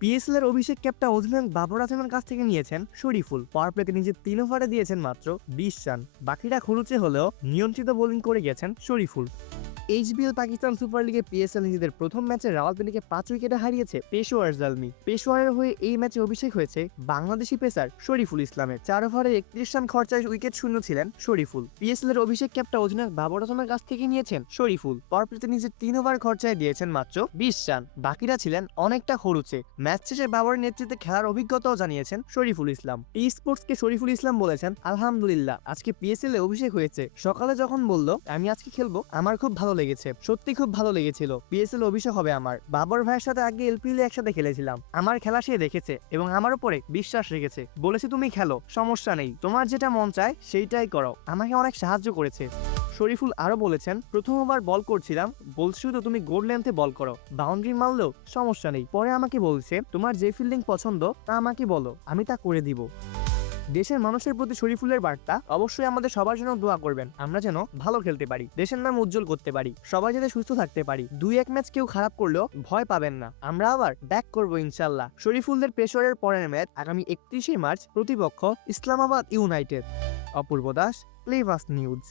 PSL এর অভিষেক ক্যাপটা অধিনায়ক বাবর আজমের কাছ থেকে নিয়েছেন শরীফুল। পাওয়ার প্লেতে নিজের 3 ওভারে দিয়েছেন মাত্র 20 রান। বাকিটা খরুচে হলেও নিয়ন্ত্রিত বোলিং করে গেছেন শরীফুল। এইচবিএল পাকিস্তান সুপার লিগে পিএসএল নিজেদের প্রথম ম্যাচে রাওয়ালপিন্ডিকে 5 উইকেটে হারিয়েছে পেশোয়ার জালমি। পেশোয়ারের হয়ে এই ম্যাচে অভিষেক হয়েছে বাংলাদেশি পেসার শরীফুল ইসলামের। 4 ওভারে 31 রান খরচায় উইকেট শূন্য ছিলেন শরীফুল। পিএসএল এর অভিষেক ক্যাপটা অধিনায়ক বাবর আজমের কাছ থেকে নিয়েছেন শরীফুল। পাওয়ার প্লেতে নিজের 3 ওভার খরচায় দিয়েছেন মাত্র 20 রান। বাকিরা ছিলেন অনেকটা খরুচে। ম্যাচ শেষে বাবরের নেতৃত্বে খেলার অভিজ্ঞতাও জানিয়েছেন শরীফুল ইসলাম। টি স্পোর্টসকে শরীফুল ইসলাম বলেছেন, আলহামদুলিল্লাহ আজকে পিএসএল এ অভিষেক হয়েছে। সকালে যখন বলল আমি আজকে খেলবো, আমার খুব ভালো লেগেছে, সত্যি খুব ভালো লেগেছিল। পিএসএল অভিষেক হবে আমার। বাবর ভাইয়ের সাথে আগে এলপিএল একসাথে খেলেছিলাম। আমার খেলা সে দেখেছে এবং আমার উপরে বিশ্বাস রেখেছে। বলেছে তুমি খেলো, সমস্যা নেই, তোমার যেটা মন চায় সেইটাই করো। আমাকে অনেক সাহায্য করেছে। শরীফুল আরো বলেছেন, প্রথম ওভার বল করছিলাম, বলছিল তো তুমি গোল লেন্থে বল করো, বাউন্ডারি মারলেও সমস্যা নেই। পরে আমাকে বলছে তোমার যে ফিল্ডিং পছন্দ তা আমাকে বলো, আমি তা করে দিব। দেশের মানুষের প্রতি শরীফুলের বার্তা, অবশ্যই আমাদের সবার জন্য দোয়া করবেন, আমরা যেন ভালো খেলতে পারি, দেশের নাম উজ্জ্বল করতে পারি, সবাই যাতে সুস্থ থাকতে পারি। 2-1 ম্যাচ কেউ খারাপ করলেও ভয় পাবেন না, আমরা আবার ব্যাক করবো ইনশাল্লাহ। শরীফুলদের পেশোয়ারের পরের ম্যাচ আগামী 31শে মার্চ, প্রতিপক্ষ ইসলামাবাদ ইউনাইটেড। অপূর্ব দাস, প্লে ফার্স্ট নিউজ।